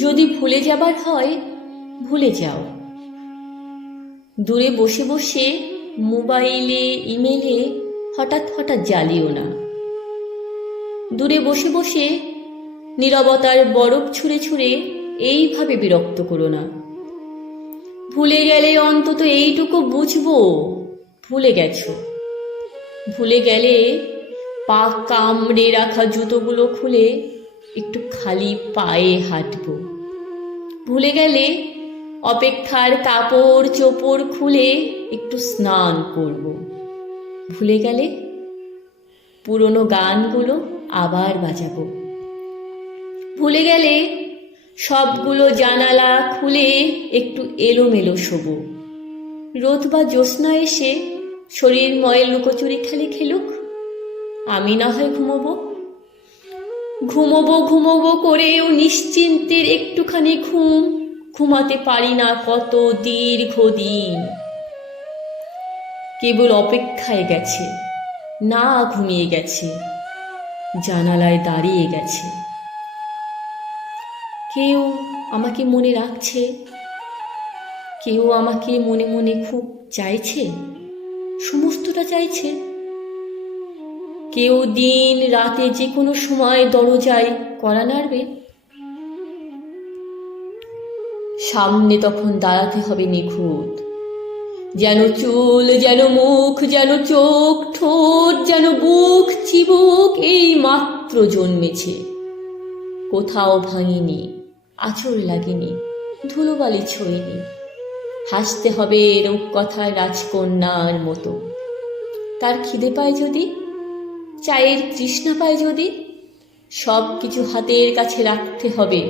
যদি ভুলে যাবার হয় ভুলে যাও। দূরে বসে বসে মোবাইলে ইমেলে হঠাৎ হঠাৎ জ্বালিও না। দূরে বসে বসে নীরবতার বরফ ছুঁড়ে ছুঁড়ে এইভাবে বিরক্ত করো না। ভুলে গেলে অন্তত এইটুকু বুঝবো ভুলে গেছো। ভুলে গেলে পা কামড়ে রাখা জুতোগুলো খুলে একটু খালি পায়ে হাঁটবো। ভুলে গেলে অপেক্ষার কাপড় চোপড় খুলে একটু স্নান করব। ভুলে গেলে পুরনো গানগুলো আবার বাজাবো। ভুলে গেলে সবগুলো জানালা খুলে একটু এলোমেলো শোবো। রোদ বা জ্যোৎস্না এসে শরীরময় লুকোচুরি খেলুক, আমি না হয় ঘুমোবো। ঘুমোবো ঘুমোবো করেও নিশ্চিন্তের একটুখানি ঘুমাতে পারি না কত দীর্ঘদিন। কেবল অপেক্ষায় গেছে, না ঘুমিয়ে গেছে, জানালায় দাঁড়িয়ে গেছে। কেউ আমাকে মনে রাখছে, কেউ আমাকে মনে মনে খুব চাইছে, সমস্তটা চাইছে। কেউ দিন রাতে যে কোনো সময় দরজায় কড়া নাড়বে। সামনে তখন দাঁড়াতে হবে নিখুঁত, যেন চুল, যেন মুখ, যেন চোখ, ঠোঁট, যেন বুক চিবুক এই মাত্র জন্মেছে, কোথাও ভাঙিনি, আঁচড় লাগেনি, ধুলোবালি ছোঁয়নি। হাসতে হবে রূপকথার রাজকন্যার মতো। তার খিদে পায় যদি, চায়ের তৃষ্ণা পায় যদি, সব কিছু হাতের কাছে রাখতে হবে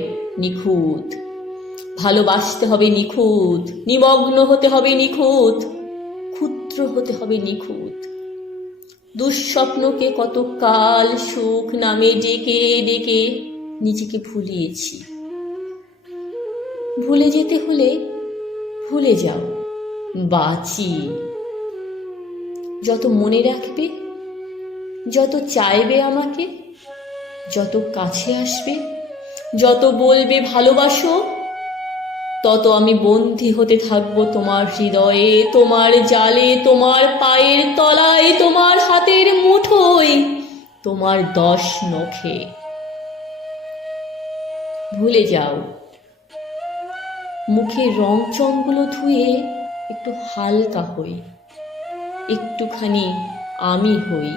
নিখুঁত। ভালোবাসতে হবে নিখুঁত, নিমগ্ন হতে হবে নিখুঁত, ক্ষুদ্র হতে হবে নিখুঁত। দুঃস্বপ্নকে কত কাল সুখ নামে ডেকে ডেকে নিজেকে ভুলিয়েছি। ভুলে যেতে হলে ভুলে যাও, বাঁচি। যত মনে রাখবে, যত চাইবে আমাকে, যত কাছে আসবে, যত বলবে ভালোবাসো, তত আমি বন্দী হতে থাকবো তোমার হৃদয়ে, তোমার জালে, তোমার পায়ের তলায়, তোমার হাতের মুঠোয়, তোমার 10 নখে। ভুলে যাও। মুখের রংচঙগুলো ধুয়ে একটু হালকা হই, একটুখানি আমি হই।